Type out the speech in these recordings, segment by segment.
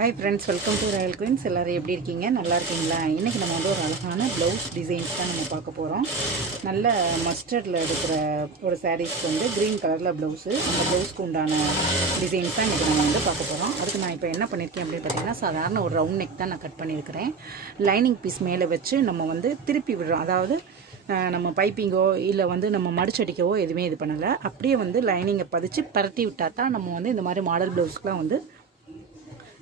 Hi friends, welcome to Royal Queens. எல்லோரும் எப்படி இருக்கீங்க? நல்லா இருக்கீங்களா? இன்றைக்கி நம்ம வந்து ஒரு அழகான ப்ளவுஸ் டிசைன்ஸ் தான் நம்ம பார்க்க போகிறோம். நல்ல மஸ்டர்டில் எடுக்கிற ஒரு சாரீஸ்க்கு வந்து க்ரீன் கலரில் ப்ளவுஸு, அந்த ப்ளவுஸ்க்கு உண்டான டிசைன்ஸ் தான் இன்றைக்கி நம்ம வந்து பார்க்க போகிறோம். அதுக்கு நான் இப்போ என்ன பண்ணியிருக்கேன் அப்படின்னு பார்த்தீங்கன்னா, சாதாரண ஒரு ரவுண்ட் நெக் தான் நான் கட் பண்ணியிருக்கிறேன். லைனிங் பீஸ் மேலே வச்சு நம்ம வந்து திருப்பி விடுறோம். அதாவது நம்ம பைப்பிங்கோ இல்லை வந்து நம்ம மடிச்சடிக்கவோ எதுவுமே இது பண்ணலை. அப்படியே வந்து லைனிங்கை பதிச்சு பரட்டி விட்டால் தான் நம்ம வந்து இந்த மாதிரி மாடல் ப்ளவுஸ்க்குலாம் வந்து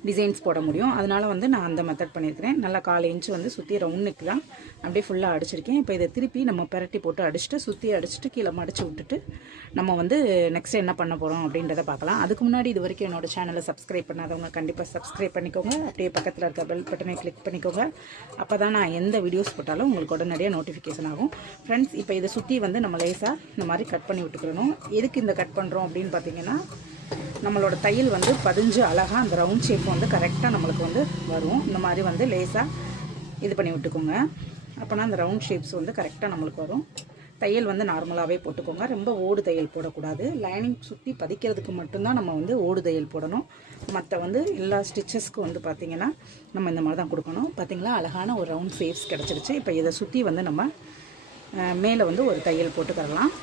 டிசைன்ஸ் போட முடியும். அதனால் வந்து நான் அந்த மெத்தட் பண்ணியிருக்கிறேன். நல்லா 1/4 இன்ச்சு வந்து சுற்றி ரவுண்ட் நெக் தான் அப்படியே ஃபுல்லாக அடிச்சிருக்கேன். இப்போ இதை திருப்பி நம்ம பரட்டி போட்டு அடிச்சுட்டு சுற்றி அடிச்சுட்டு கீழே மடித்து விட்டுட்டு நம்ம வந்து நெக்ஸ்ட் என்ன பண்ண போகிறோம் அப்படின்றத பார்க்கலாம். அதுக்கு முன்னாடி இது வரைக்கும் என்னோடய சேனலை சப்ஸ்கிரைப் பண்ணாதவங்க கண்டிப்பாக சப்ஸ்கிரைப் பண்ணிக்கோங்க. அப்படியே பக்கத்தில் இருக்க பெல் பட்டனை கிளிக் பண்ணிக்கோங்க. அப்போ தான் நான் எந்த வீடியோஸ் போட்டாலும் உங்களுக்கு உடனடியாக நோட்டிஃபிகேஷன் ஆகும். ஃப்ரெண்ட்ஸ், இப்போ இதை சுற்றி வந்து நம்ம லேசாக இந்த மாதிரி கட் பண்ணி விட்டுக்கிறணும். எதுக்கு இந்த கட் பண்ணுறோம் அப்படின்னு பார்த்தீங்கன்னா, நம்மளோட தையல் வந்து பதிஞ்சு அழகாக அந்த ரவுண்ட் ஷேப் வந்து கரெக்டாக நம்மளுக்கு வந்து வரும். இந்த மாதிரி வந்து லேசாக இது பண்ணி விட்டுக்கோங்க. அப்போனா அந்த ரவுண்ட் ஷேப்ஸ் வந்து கரெக்டாக நம்மளுக்கு வரும். தையல் வந்து நார்மலாகவே போட்டுக்கோங்க. ரொம்ப ஓடு தையல் போடக்கூடாது. லைனிங் சுற்றி பதிக்கிறதுக்கு மட்டும்தான் நம்ம வந்து ஓடு தையல் போடணும். மற்ற வந்து எல்லா ஸ்டிச்சஸ்க்கு வந்து பார்த்திங்கன்னா நம்ம இந்த மாதிரி தான் கொடுக்கணும். பார்த்திங்களா, அழகான ஒரு ரவுண்ட் ஷேப்ஸ் கிடச்சிருச்சு. இப்போ இதை சுற்றி வந்து நம்ம மேலே வந்து ஒரு தையல் போட்டுக்கிறலாம்.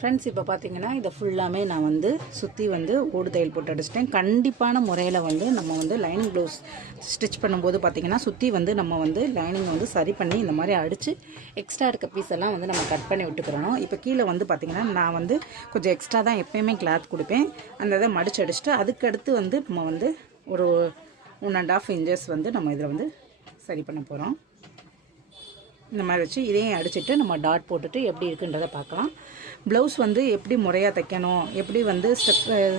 ஃப்ரெண்ட்ஸ், இப்போ பார்த்தீங்கன்னா இதை ஃபுல்லாமே நான் வந்து சுற்றி வந்து ஓடு தையல் போட்டு அடிச்சிட்டேன். கண்டிப்பான முறையில் வந்து நம்ம வந்து லைனிங் ப்ளவுஸ் ஸ்டிச் பண்ணும்போது பார்த்திங்கன்னா சுற்றி வந்து நம்ம வந்து லைனிங் வந்து சரி பண்ணி இந்த மாதிரி அடித்து எக்ஸ்ட்ரா இருக்க பீஸ் எல்லாம் வந்து நம்ம கட் பண்ணி விட்டுக்கிறணும். இப்போ கீழே வந்து பார்த்திங்கன்னா நான் வந்து கொஞ்சம் எக்ஸ்ட்ரா தான் எப்போயுமே கிளாத் கொடுப்பேன். அந்த இதை மடித்து அடிச்சுட்டு அதுக்கடுத்து வந்து நம்ம வந்து ஒரு 1.5 இன்ச்சஸ் வந்து நம்ம இதில் வந்து சரி பண்ண போகிறோம். இந்த மாதிரி வச்சு இதையும் அடிச்சுட்டு நம்ம டாட் போட்டுட்டு எப்படி இருக்குன்றதை பார்க்கலாம். ப்ளவுஸ் வந்து எப்படி முறையாக தைக்கணும், எப்படி வந்து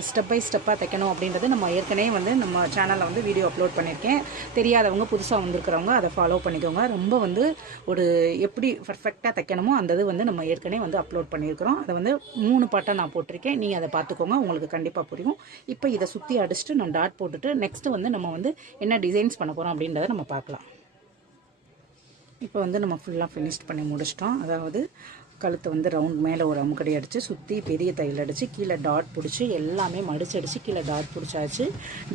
ஸ்டெப் பை ஸ்டெப்பாக தைக்கணும் அப்படின்றது நம்ம ஏற்கனவே வந்து நம்ம சேனலில் வந்து வீடியோ அப்லோட் பண்ணியிருக்கேன். தெரியாதவங்க புதுசாக வந்திருக்கிறவங்க அதை ஃபாலோ பண்ணிக்கோங்க. ரொம்ப வந்து ஒரு எப்படி பர்ஃபெக்டாக தைக்கணுமோ அந்த இது வந்து நம்ம ஏற்கனவே வந்து அப்லோட் பண்ணியிருக்கிறோம். அதை வந்து 3 பாட்டாக நான் போட்டிருக்கேன். நீங்கள் அதை பார்த்துக்கோங்க, உங்களுக்கு கண்டிப்பாக புரியும். இப்போ இதை சுற்றி அடிச்சுட்டு நான் டாட் போட்டுட்டு நெக்ஸ்ட்டு வந்து நம்ம வந்து என்ன டிசைன்ஸ் பண்ண போகிறோம் அப்படின்றத நம்ம பார்க்கலாம். இப்போ வந்து நம்ம ஃபுல்லாக ஃபினிஷ் பண்ணி முடிச்சிட்டோம். அதாவது கழுத்தை வந்து ரவுண்ட் மேலே ஒரு அமுக்கடி அடித்து சுற்றி பெரிய தையல் அடித்து கீழே டாட் பிடிச்சி எல்லாமே மடிச்சடிச்சு கீழே டாட் பிடிச்சாச்சு.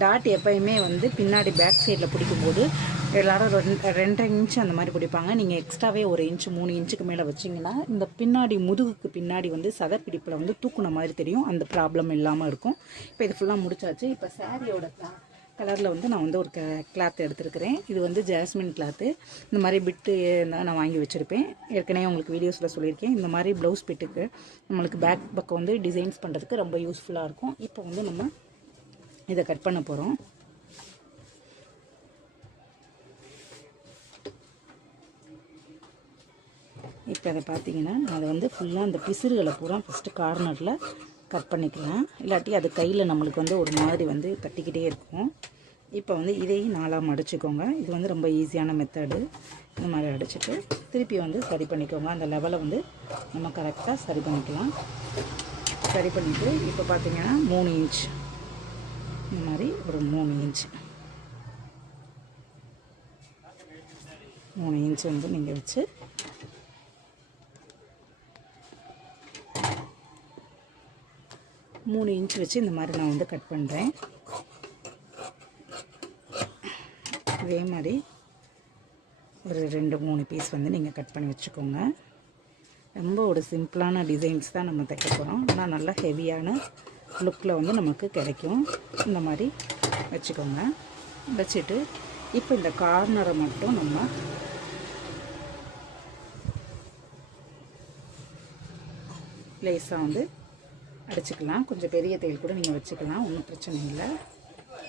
டாட் எப்போயுமே வந்து பின்னாடி பேக் சைடில் பிடிக்கும்போது எல்லோரும் 2.5 இன்ச்சு அந்த மாதிரி பிடிப்பாங்க. நீங்கள் எக்ஸ்ட்ராவே 1 இன்ச்சு 3 இன்ச்சுக்கு மேலே வச்சிங்கன்னா இந்த பின்னாடி முதுகுக்கு பின்னாடி வந்து சதப்பிடிப்பில் வந்து தூக்குன மாதிரி தெரியும். அந்த ப்ராப்ளம் இல்லாமல் இருக்கும். இப்போ இது ஃபுல்லாக முடிச்சாச்சு. இப்போ சாரியோட கலரில் வந்து நான் வந்து ஒரு கிளாத் எடுத்துருக்கிறேன். இது வந்து ஜாஸ்மின் கிளாத்து. இந்த மாதிரி பிட்டு நான் வாங்கி வச்சுருப்பேன். ஏற்கனவே உங்களுக்கு வீடியோஸில் சொல்லியிருக்கேன். இந்த மாதிரி ப்ளவுஸ் பிட்டுக்கு நம்மளுக்கு பேக் பக்கம் வந்து டிசைன்ஸ் பண்ணுறதுக்கு ரொம்ப யூஸ்ஃபுல்லாக இருக்கும். இப்போ வந்து நம்ம இதை கட் பண்ண போகிறோம். இப்போ அதை பார்த்தீங்கன்னா அதை வந்து ஃபுல்லாக அந்த பிசுறுகளை பூரா ஃபஸ்ட்டு கார்னரில் கட் பண்ணிக்கலாம். இல்லாட்டி அது கையில் நம்மளுக்கு வந்து ஒரு மாதிரி வந்து கட்டிக்கிட்டே இருக்கும். இப்போ வந்து இதையும் 4ஆக மடிச்சுக்கோங்க. இது வந்து ரொம்ப ஈஸியான மெத்தடு. இந்த மாதிரி அடிச்சுட்டு திருப்பி வந்து சரி பண்ணிக்கோங்க. அந்த லெவலை வந்து நம்ம கரெக்டாக சரி பண்ணிக்கலாம். சரி பண்ணிவிட்டு இப்போ பார்த்தீங்கன்னா 3 இன்ச் இந்த மாதிரி ஒரு 3 இன்ச் 3 இன்ச் வந்து நீங்கள் வச்சு இந்த மாதிரி நான் வந்து கட் பண்ணுறேன். இதே மாதிரி ஒரு 2-3 பீஸ் வந்து நீங்கள் கட் பண்ணி வச்சுக்கோங்க. ரொம்ப ஒரு சிம்பிளான டிசைன்ஸ் தான் நம்ம தைக்க போகிறோம். ஆனால் நல்லா ஹெவியான லுக்கில் வந்து நமக்கு கிடைக்கும். இந்த மாதிரி வச்சுக்கோங்க. வச்சுட்டு இப்போ இந்த கார்னரை மட்டும் நம்ம லேஸாக வந்து அடிச்சுக்கலாம். கொஞ்சம் பெரிய தையல் கூட நீங்கள் வச்சுக்கலாம், ஒன்றும் பிரச்சனை இல்லை.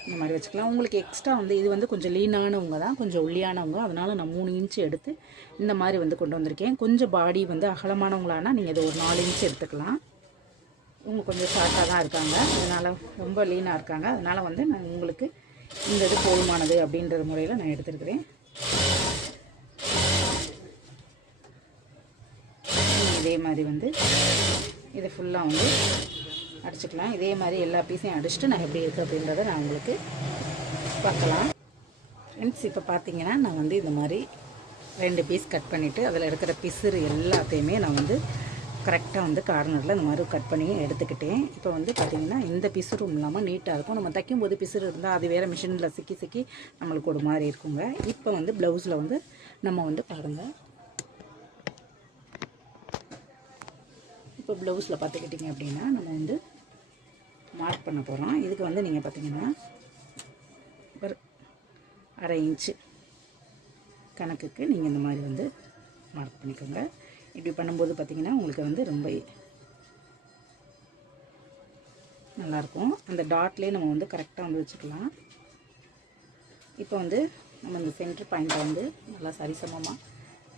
இந்த மாதிரி வச்சுக்கலாம். உங்களுக்கு எக்ஸ்ட்ரா வந்து இது வந்து கொஞ்சம் லீனானவங்க தான், கொஞ்சம் ஒல்லியானவங்க, அதனால் நான் 3 இன்ச்சு எடுத்து இந்த மாதிரி வந்து கொண்டு வந்திருக்கேன். கொஞ்சம் பாடி வந்து அகலமானவங்களானா நீங்கள் இதை ஒரு 4 இன்ச்சு எடுத்துக்கலாம். இவங்க கொஞ்சம் ஷார்ட்டாக தான் இருக்காங்க, அதனால் ரொம்ப லீனாக இருக்காங்க. அதனால் வந்து நான் உங்களுக்கு இந்த இது போதுமானது அப்படின்ற முறையில் நான் எடுத்துருக்கிறேன். இதே மாதிரி வந்து இதை ஃபுல்லாக வந்து அடிச்சுக்கலாம். இதே மாதிரி எல்லா பீஸையும் அடிச்சுட்டு நான் எப்படி இருக்குது அப்படின்றத நான் உங்களுக்கு பார்க்கலாம். ஃப்ரெண்ட்ஸ், இப்போ பார்த்தீங்கன்னா நான் வந்து இந்த மாதிரி 2 பீஸ் கட் பண்ணிவிட்டு அதில் இருக்கிற பிசுறு எல்லாத்தையுமே நான் வந்து கரெக்டாக வந்து கார்னரில் இந்த மாதிரி கட் பண்ணி எடுத்துக்கிட்டேன். இப்போ வந்து பார்த்திங்கன்னா இந்த பிசுறும் இல்லாமல் நீட்டாக இருக்கும். நம்ம தைக்கும்போது பிசுறு இருந்தால் அது வேறு மிஷினில் சிக்கி நம்மளுக்கு ஒரு மாதிரி இருக்குங்க. இப்போ வந்து ப்ளவுஸில் வந்து நம்ம வந்து பாருங்கள், இப்போ ப்ளவுஸில் பார்த்துக்கிட்டிங்க அப்படின்னா நம்ம வந்து மார்க் பண்ண போகிறோம். இதுக்கு வந்து நீங்கள் பார்த்திங்கன்னா ஒரு 1/2 இன்ச்சு கணக்குக்கு நீங்கள் இந்த மாதிரி வந்து மார்க் பண்ணிக்கோங்க. இப்படி பண்ணும்போது பார்த்திங்கன்னா உங்களுக்கு வந்து ரொம்ப நல்லாயிருக்கும். அந்த டாட்லேயே நம்ம வந்து கரெக்டாக வந்து வச்சுக்கலாம். இப்போ வந்து நம்ம இந்த சென்டர் பாயிண்ட்டை வந்து நல்லா சரிசமமாக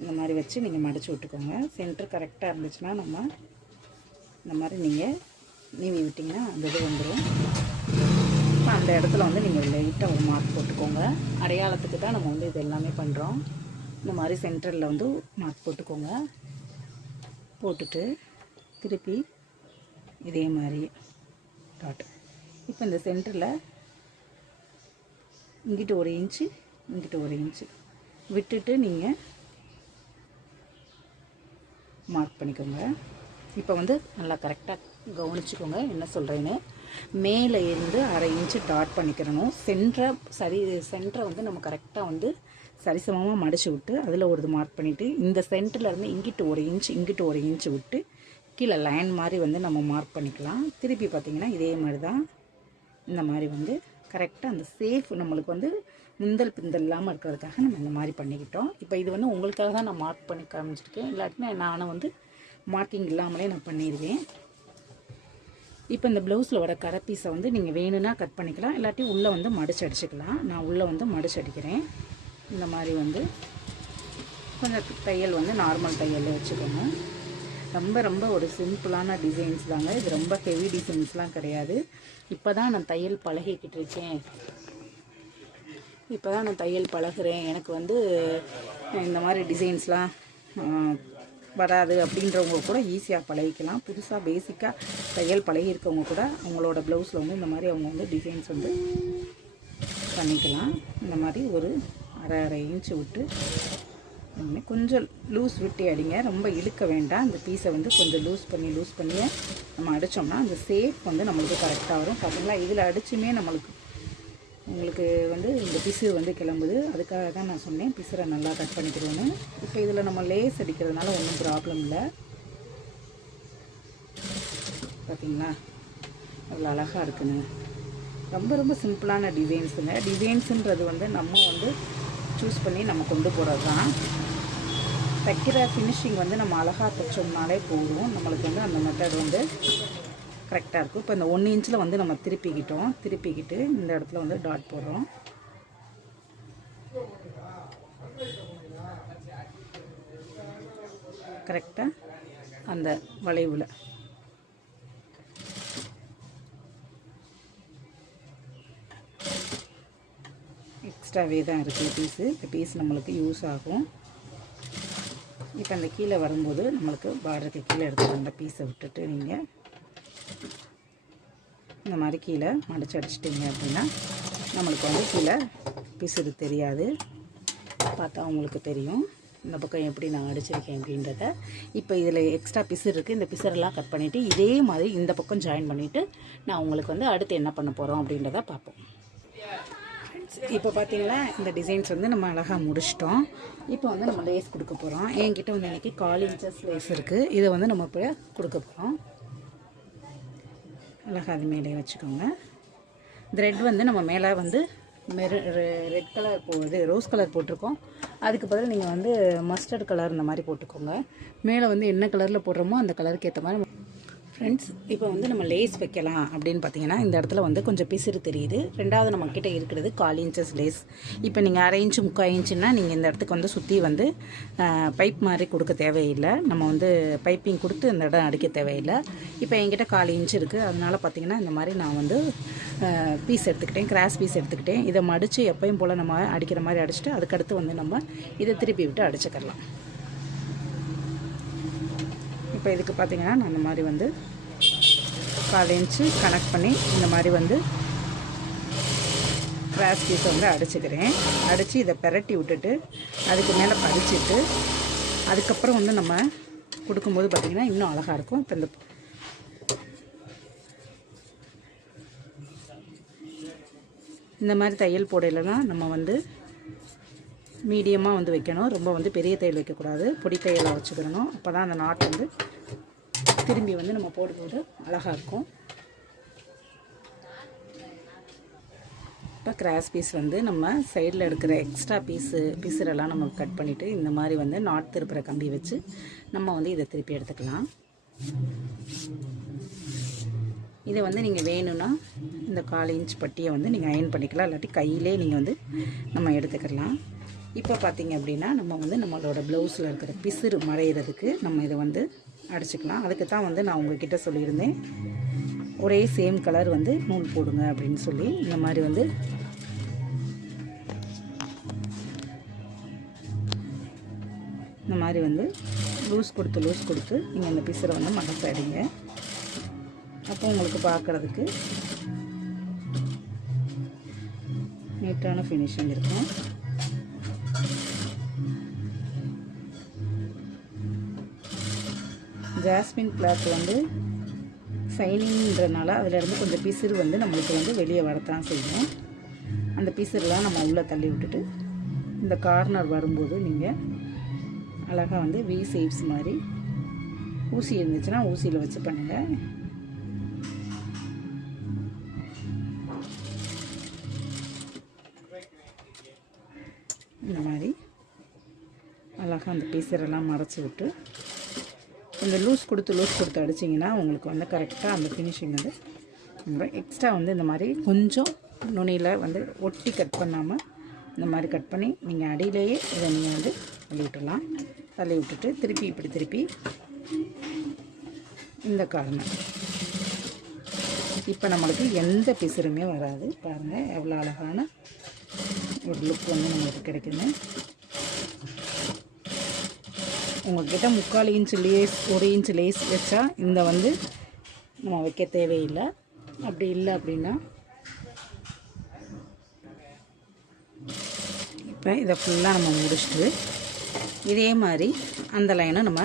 இந்த மாதிரி வச்சு நீங்கள் மடித்து விட்டுக்கோங்க. சென்டர் கரெக்டாக இருந்துச்சுன்னா நம்ம இந்த மாதிரி நீங்கள் நீவி விட்டிங்கன்னா அந்த இது வந்துடும். இப்போ அந்த இடத்துல வந்து நீங்கள் லைட்டாக ஒரு மார்க் போட்டுக்கோங்க. அடையாளத்துக்கு தான் நம்ம வந்து இது எல்லாமே பண்ணுறோம். இந்த மாதிரி சென்டரில் வந்து மார்க் போட்டுக்கோங்க. போட்டுட்டு திருப்பி இதே மாதிரி டாட். இப்போ இந்த சென்டரில் இங்கிட்டு 1 இன்ச்சு இங்கிட்டு 1 இன்ச்சு விட்டுட்டு நீங்கள் மார்க் பண்ணிக்கோங்க. இப்போ வந்து நல்லா கரெக்டாக கவனிச்சுக்கோங்க என்ன சொல்கிறேன்னு. மேலே இருந்து 1/2 இன்ச்சு டாட் பண்ணிக்கிறணும். சென்டரை வந்து நம்ம கரெக்டாக வந்து சரிசமமாக மடித்து விட்டு அதில் ஒரு இது மார்க் பண்ணிவிட்டு இந்த சென்டர்லேருந்து இங்கிட்டு 1 இன்ச்சு இங்கிட்டு 1 இன்ச்சு விட்டு கீழே லைன் மாதிரி வந்து நம்ம மார்க் பண்ணிக்கலாம். திருப்பி பார்த்திங்கன்னா இதே மாதிரி தான் இந்த மாதிரி வந்து கரெக்டாக அந்த சேஃப் நம்மளுக்கு வந்து முந்தல் பிந்தல் இல்லாமல் இருக்கிறதுக்காக நம்ம இந்த மாதிரி பண்ணிக்கிட்டோம். இப்போ இது வந்து உங்களுக்காக தான் நான் மார்க் பண்ணி காமிச்சிருக்கேன். இல்லாட்டினா நானும் வந்து மார்க்கிங் இல்லாமலே நான் பண்ணிடுவேன். இப்போ இந்த ப்ளவுஸில் வர கரை பீஸை வந்து நீங்கள் வேணும்னா கட் பண்ணிக்கலாம், இல்லாட்டி உள்ளே வந்து மடிச்சு அடிச்சுக்கலாம். நான் உள்ளே வந்து மடிச்சு அடிக்கிறேன். இந்த மாதிரி வந்து கொஞ்சம் தையல் வந்து நார்மல் தையலில் வச்சுக்கோங்க. ரொம்ப ஒரு சிம்பிளான டிசைன்ஸ் தாங்க. இது ரொம்ப ஹெவி டிசைன்ஸ்லாம் கிடையாது. இப்போ தான் நான் தையல் பழகிக்கிட்டு இருக்கேன். இப்போ தான் நான் தையல் பழகிறேன். எனக்கு வந்து இந்த மாதிரி டிசைன்ஸ்லாம் வராது அப்படின்றவங்க கூட ஈஸியாக பழகிக்கலாம். புதுசாக பேசிக்காக தையல் பழகியிருக்கவங்க கூட அவங்களோட ப்ளவுஸில் வந்து இந்த மாதிரி அவங்க வந்து டிசைன்ஸ் வந்து பண்ணிக்கலாம். இந்த மாதிரி ஒரு 1/2 இன்ச்சு விட்டு கொஞ்சம் லூஸ் விட்டு அடிங்க. ரொம்ப இழுக்க வேண்டாம். இந்த பீஸை வந்து கொஞ்சம் லூஸ் பண்ணி நம்ம அடித்தோம்னா அந்த ஷேப் வந்து நம்மளுக்கு கரெக்டாக வரும். பார்த்தீங்களா, இதில் அடிச்சுமே உங்களுக்கு வந்து இந்த பிசு வந்து கிளம்புது. அதுக்காக தான் நான் சொன்னேன் பிசுரை நல்லா கட் பண்ணிக்கிறோன்னு. இப்போ இதில் நம்ம லேஸ் அடிக்கிறதுனால ஒன்றும் ப்ராப்ளம் இல்லை. பார்த்தீங்களா அவ்வளோ அழகாக இருக்குங்க. ரொம்ப சிம்பிளான டிசைன்ஸுங்க. டிசைன்ஸுன்றது வந்து நம்ம வந்து சூஸ் பண்ணி நம்ம கொண்டு போகிறது தான். தைக்கிற ஃபினிஷிங் வந்து நம்ம அழகாக தைச்சோம்னாலே போதும். நம்மளுக்கு வந்து அந்த மெத்தட் வந்து கரெக்டாக இருக்கும். இப்போ இந்த 1 இன்ச்சில் வந்து நம்ம திருப்பிக்கிட்டு இந்த இடத்துல வந்து டாட் போடுறோம். கரெக்டாக அந்த வளைவில் எக்ஸ்ட்ராவே தான் இருக்குது பீஸு. இந்த பீஸ் நம்மளுக்கு யூஸ் ஆகும். இப்போ அந்த கீழே வரும்போது நம்மளுக்கு பார்டருக்கு கீழே எடுத்து அந்த பீஸை விட்டுட்டு நீங்கள் இந்த மாதிரி கீழே மடிச்சு அடிச்சிட்டிங்க அப்படின்னா நம்மளுக்கு வந்து கீழே பிசுறு தெரியாது. பார்த்தா உங்களுக்கு தெரியும் இந்த பக்கம் எப்படி நான் அடிச்சிருக்கேன் அப்படின்றத. இப்போ இதில் எக்ஸ்ட்ரா பிசுறு இருக்குது. இந்த பிசுரெல்லாம் கட் பண்ணிவிட்டு இதே மாதிரி இந்த பக்கம் ஜாயின் பண்ணிவிட்டு நான் உங்களுக்கு வந்து அடுத்து என்ன பண்ண போகிறோம் அப்படின்றத பார்ப்போம். இப்போ பார்த்தீங்களா இந்த டிசைன்ஸ் வந்து நம்ம அழகாக முடிச்சிட்டோம். இப்போ வந்து நம்ம லேஸ் கொடுக்க போகிறோம். என்கிட்ட வந்து இன்றைக்கி 1/4 இன்ச்சஸ் லேஸ் இருக்குது. இதை வந்து நம்ம இப்போ கொடுக்க போகிறோம். அழகாக அது மேலே வச்சுக்கோங்க. த்ரெட் வந்து நம்ம மேலே வந்து ரெட் கலர் போகுது, ரோஸ் கலர் போட்டிருக்கோம். அதுக்கு பதில் நீங்கள் வந்து மஸ்டர்ட் கலர் இந்த மாதிரி போட்டுக்கோங்க. மேலே வந்து என்ன கலரில் போடுறோமோ அந்த கலருக்கு ஏற்ற மாதிரி. ஃப்ரெண்ட்ஸ், இப்போ வந்து நம்ம லேஸ் வைக்கலாம் அப்படின்னு பார்த்தீங்கன்னா இந்த இடத்துல வந்து கொஞ்சம் பிசுறு தெரியுது. ரெண்டாவது நம்மக்கிட்ட இருக்கிறது 1/4 இன்ச்சஸ் லேஸ். இப்போ நீங்கள் 1/2 இன்ச்சு 3/4 இன்ச்சுன்னா நீங்கள் இந்த இடத்துக்கு வந்து சுற்றி வந்து பைப் மாதிரி கொடுக்க தேவையில்லை. நம்ம வந்து பைப்பிங் கொடுத்து இந்த இடம் அடிக்க தேவையில்லை. இப்போ என்கிட்ட 1/4 இன்ச்சு இருக்குது. அதனால் பார்த்தீங்கன்னா இந்த மாதிரி நான் வந்து பீஸ் எடுத்துக்கிட்டேன், கிராஸ் பீஸ் எடுத்துக்கிட்டேன். இதை மடித்து எப்பயும் போல் நம்ம அடிக்கிற மாதிரி அடிச்சுட்டு அதுக்கடுத்து வந்து நம்ம இதை திருப்பி விட்டு அடிச்சுக்கலாம். இப்போ இதுக்கு பார்த்தீங்கன்னா நான் இந்த மாதிரி வந்து 1/4 இன்ச்சு கனெக்ட் பண்ணி இந்த மாதிரி வந்து கிராஸ் பீஸை வந்து அடிச்சுக்கிறேன். அடித்து இதை பெரட்டி விட்டுட்டு அதுக்கு மேலே பதிச்சுட்டு அதுக்கப்புறம் வந்து நம்ம கொடுக்கும்போது பார்த்திங்கன்னா இன்னும் அழகாக இருக்கும். இப்போ இந்த மாதிரி தையல் போடையில் தான் நம்ம வந்து மீடியமாக வந்து வைக்கணும். ரொம்ப வந்து பெரிய தையல் வைக்கக்கூடாது, பொடி தையலாக வச்சுக்கிடணும். அப்போ தான் அந்த நாட் வந்து திரும்பி வந்து நம்ம போடும்போது அழகாக இருக்கும். இப்போ கிராஸ் பீஸ் வந்து நம்ம சைடில் இருக்கிற எக்ஸ்ட்ரா பீஸரெல்லாம் நம்ம கட் பண்ணிவிட்டு இந்த மாதிரி வந்து நாட் திருப்புற கம்பி வச்சு நம்ம வந்து இதை திருப்பி எடுத்துக்கலாம். இதை வந்து நீங்கள் வேணும்னா இந்த 1/4 இன்ச் பட்டியை வந்து நீங்கள் அயன் பண்ணிக்கலாம், இல்லாட்டி கையிலே நீங்கள் வந்து நம்ம எடுத்துக்கலாம். இப்போ பார்த்திங்க அப்படின்னா நம்ம வந்து நம்மளோட ப்ளவுஸில் இருக்கிற பிசுறு மறையிறதுக்கு நம்ம இதை வந்து அடிச்சுக்கலாம். அதுக்கு தான் வந்து நான் உங்ககிட்ட சொல்லியிருந்தேன், ஒரே சேம் கலர் வந்து நூல் போடுங்க அப்படின்னு சொல்லி. இந்த மாதிரி வந்து லூஸ் கொடுத்து நீங்கள் இந்த பிசுரை வந்து மடக்காடிங்க. அப்போ உங்களுக்கு பார்க்குறதுக்கு நீட்டான ஃபினிஷிங் இருக்கும். ஜாஸ்மின் கிளாத் வந்து சைனிங்கிறனால அதிலேருந்து கொஞ்சம் பிசுறு வந்து நம்மளுக்கு வந்து வெளியே வரத்தான் செய்யும். அந்த பிசுறுலாம் நம்ம உள்ளே தள்ளி விட்டுட்டு இந்த கார்னர் வரும்போது நீங்கள் அழகாக வந்து வி ஷேப்ஸ் மாதிரி ஊசி இருந்துச்சுன்னா ஊசியில் வச்சு பண்ணுங்கள். இந்த மாதிரி அழகாக அந்த பீஸரெல்லாம் மறைச்சி விட்டு கொஞ்சம் லூஸ் கொடுத்து அடிச்சிங்கன்னா உங்களுக்கு வந்து கரெக்டாக அந்த ஃபினிஷிங் வந்து எக்ஸ்ட்ரா வந்து இந்த மாதிரி கொஞ்சம் நுனியில் வந்து ஒட்டி கட் பண்ணாமல் இந்த மாதிரி கட் பண்ணி நீங்கள் அடியிலேயே இதை நீங்கள் வந்து தள்ளி விட்டுட்டு திருப்பி இந்த கார்னர் இப்போ நம்மளுக்கு எந்த பிசுருமே வராது. பாருங்கள் எவ்வளோ அழகான ஒரு லுக் வந்து நம்மளுக்கு கிடைக்குது. உங்கள்கிட்ட 3/4 இன்ச் லேஸ் 1 இன்ச் லேஸ் வச்சா இந்த வந்து நம்ம வைக்க தேவையில்லை. அப்படி இல்லை அப்படின்னா இப்போ இதை ஃபுல்லாக நம்ம முடிச்சுட்டு இதே மாதிரி அந்த லைனை நம்ம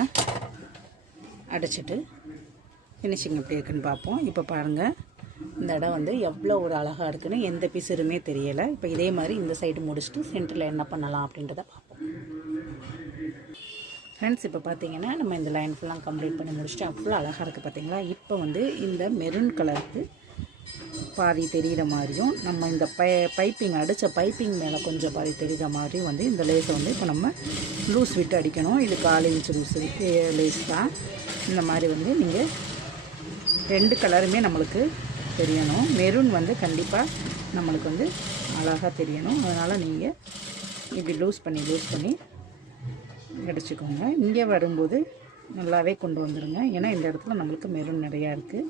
அடிச்சுட்டு ஃபினிஷிங் எப்படி இருக்குன்னு பார்ப்போம். இப்போ பாருங்கள் இந்த இடம் வந்து எவ்வளோ ஒரு அழகாக இருக்குன்னு எந்த பிசுருமே தெரியலை. இப்போ இதே மாதிரி இந்த சைடு முடிச்சுட்டு சென்டரில் என்ன பண்ணலாம் அப்படின்றத பார்ப்போம். ஃப்ரெண்ட்ஸ் இப்போ பார்த்தீங்கன்னா நம்ம இந்த லைன் ஃபுல்லாக கம்ப்ளீட் பண்ணி முடிச்சுட்டு அவ்வளோ அழகாக இருக்குது பார்த்தீங்களா. இப்போ வந்து இந்த மெரூன் கலருக்கு பாதி தெரிகிற மாதிரியும் நம்ம இந்த பைப்பிங் அடித்த பைப்பிங் மேலே கொஞ்சம் பாதி தெரிகிற மாதிரியும் வந்து இந்த லேஸை வந்து இப்போ நம்ம லூஸ் விட்டு அடிக்கணும். இது 1/4 இன்ச் லூஸ் லேஸ் தான். இந்த மாதிரி வந்து நீங்கள் 2 கலருமே நம்மளுக்கு தெரியணும். மெரூன் வந்து கண்டிப்பாக நம்மளுக்கு வந்து அழகாக தெரியணும். அதனால் நீங்கள் இப்படி லூஸ் பண்ணி அடிச்சுக்கோங்க. இங்கே வரும்போது நல்லாவே கொண்டு வந்துடுங்க. ஏன்னா இந்த இடத்துல நம்மளுக்கு மெரூன் நிறையா இருக்குது.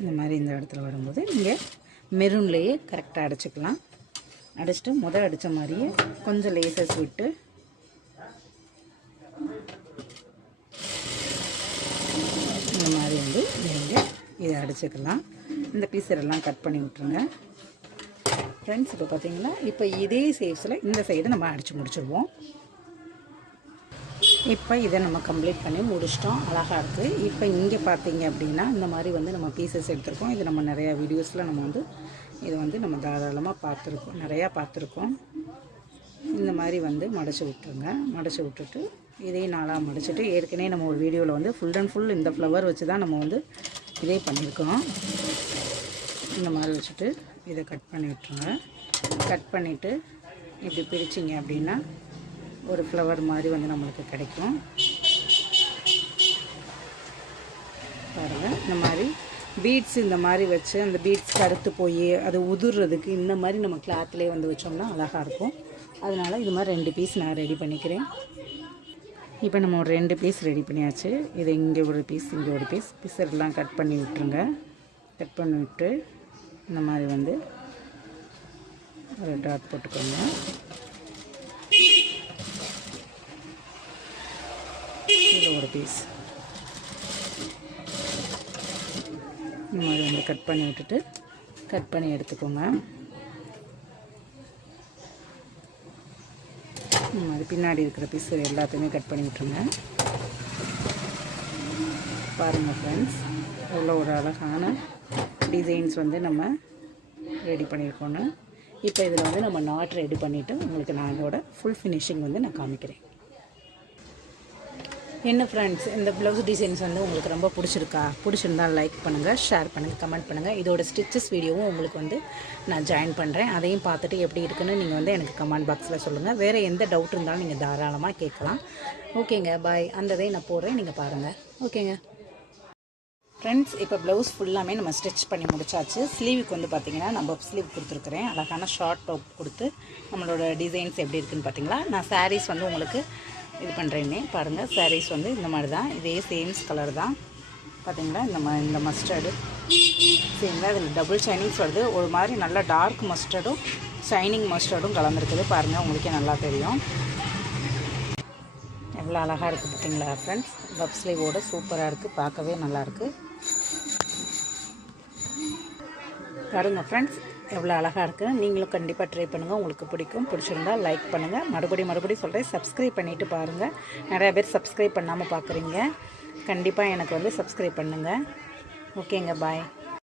இந்த மாதிரி இந்த இடத்துல வரும்போது நீங்கள் மெரூன்லேயே கரெக்டாக அடிச்சுக்கலாம். அடிச்சுட்டு முதல் அடித்த மாதிரியே கொஞ்சம் லேசஸ் விட்டு இந்த மாதிரி வந்து நீங்கள் இதை அடிச்சுக்கலாம். இந்த பீஸரெல்லாம் கட் பண்ணி விட்டுருங்க. ஃப்ரெண்ட்ஸ் இப்போ பார்த்தீங்கன்னா இப்போ இதே ஷேப்ஸில் இந்த சைடு நம்ம அடித்து முடிச்சுடுவோம். இப்போ இதை நம்ம கம்ப்ளீட் பண்ணி முடிச்சிட்டோம். அழகாக இருக்குது. இப்போ இங்கே பார்த்தீங்க அப்படின்னா இந்த மாதிரி வந்து நம்ம பீசஸ் எடுத்துருக்கோம். இது நம்ம நிறையா வீடியோஸில் நம்ம வந்து இதை வந்து நம்ம தாராளமாக நிறையா பார்த்துருக்கோம். இந்த மாதிரி வந்து மடித்து விட்டுருங்க. மடித்து விட்டுட்டு இதையும் 4ஆக மடிச்சுட்டு ஏற்கனவே நம்ம ஒரு வீடியோவில் வந்து ஃபுல் அண்ட் ஃபுல் இந்த ஃப்ளவர் வச்சு தான் நம்ம வந்து இதே பண்ணியிருக்கோம். இந்த மாதிரி வச்சுட்டு இதை கட் பண்ணி விட்டுருங்க. கட் பண்ணிவிட்டு இப்படி பிரிச்சிங்க அப்படின்னா ஒரு ஃப்ளவர் மாதிரி வந்து நம்மளுக்கு கிடைக்கும். பாருங்கள் இந்த மாதிரி பீட்ஸ் இந்த மாதிரி வச்சு அந்த பீட்ஸ் கருத்து போய் அது உதுறதுக்கு இந்த மாதிரி நம்ம கிளாத்லேயே வந்து வச்சோம்னா அழகாக இருக்கும். அதனால் இது மாதிரி 2 பீஸ் நான் ரெடி பண்ணிக்கிறேன். இப்போ நம்ம ஒரு 2 பீஸ் ரெடி பண்ணியாச்சு. இதை இங்கே ஒரு பீஸ் இங்கே ஒரு பீஸ் பீஸரெல்லாம் கட் பண்ணி விட்டுருங்க. கட் பண்ணி விட்டு இந்த மாதிரி வந்து ஒரு டாட் போட்டுக்கோங்க. இதில் ஒரு பீஸ் இந்த மாதிரி வந்து கட் பண்ணி விட்டுட்டு கட் பண்ணி எடுத்துக்கோங்க. அது பின்னாடி இருக்கிற பீஸ் எல்லாத்தையுமே கட் பண்ணி விட்டுருங்க. பாருங்கள் ஃப்ரெண்ட்ஸ், எவ்வளோ ஒரு அழகான டிசைன்ஸ் வந்து நம்ம ரெடி பண்ணியிருக்கோன்னு. இப்போ இதில் வந்து நம்ம நாட் ரெடி பண்ணிவிட்டு உங்களுக்கு நான் இதோட ஃபுல் ஃபினிஷிங் வந்து நான் காமிக்கிறேன். என்ன ஃப்ரெண்ட்ஸ், இந்த ப்ளவுஸ் டிசைன்ஸ் வந்து உங்களுக்கு ரொம்ப பிடிச்சிருந்தால் லைக் பண்ணுங்கள், ஷேர் பண்ணுங்கள், கமெண்ட் பண்ணுங்கள். இதோட ஸ்டிச்சஸ் வீடியோவும் உங்களுக்கு வந்து நான் ஜாயின் பண்ணுறேன். அதையும் பார்த்துட்டு எப்படி இருக்குன்னு நீங்கள் வந்து எனக்கு கமெண்ட் பாக்ஸில் சொல்லுங்கள். வேறு எந்த டவுட் இருந்தாலும் நீங்கள் தாராளமாக கேட்கலாம். ஓகேங்க, பாய். அந்த நான் போடுறேன், நீங்கள் பாருங்கள். ஓகேங்க ஃப்ரெண்ட்ஸ், இப்போ ப்ளவுஸ் ஃபுல்லாமே நம்ம ஸ்டிச் பண்ணி முடிச்சாச்சு. ஸ்லீவுக்கு வந்து பார்த்திங்கன்னா நம்ம ஸ்லீவ் கொடுத்துருக்குறேன். அழகான ஷார்ட் டாப் கொடுத்து நம்மளோட டிசைன்ஸ் எப்படி இருக்குதுன்னு பார்த்தீங்களா. நான் சாரீஸ் வந்து உங்களுக்கு இது பண்ணுறேன்னே பாருங்கள். சாரீஸ் வந்து இந்த மாதிரி தான், இதே சேம்ஸ் கலர் தான் பார்த்தீங்களா. இந்த மஸ்டர்டு சரிங்களா, இதில் டபுள் ஷைனிங்ஸ் வருது. ஒரு மாதிரி நல்லா டார்க் மஸ்டர்டும் ஷைனிங் மஸ்டர்டும் கலந்துருக்குது. பாருங்கள், உங்களுக்கே நல்லா தெரியும். எவ்வளோ அழகாக இருக்குது பார்த்தீங்களா ஃப்ரெண்ட்ஸ். பப் ஸ்லீவோட சூப்பராக இருக்குது, பார்க்கவே நல்லாயிருக்கு. பாருங்கள் ஃப்ரெண்ட்ஸ், எவ்வளோ அழகாக இருக்குது. நீங்களும் கண்டிப்பாக ட்ரை பண்ணுங்கள், உங்களுக்கு பிடிச்சிருந்தால் லைக் பண்ணுங்கள். மறுபடியும் சொல்கிறேன், சப்ஸ்கிரைப் பண்ணிவிட்டு பாருங்கள். நிறையா பேர் சப்ஸ்கிரைப் பண்ணாமல் பார்க்குறீங்க. கண்டிப்பாக எனக்கு வந்து சப்ஸ்கிரைப் பண்ணுங்கள். ஓகேங்க, பாய்.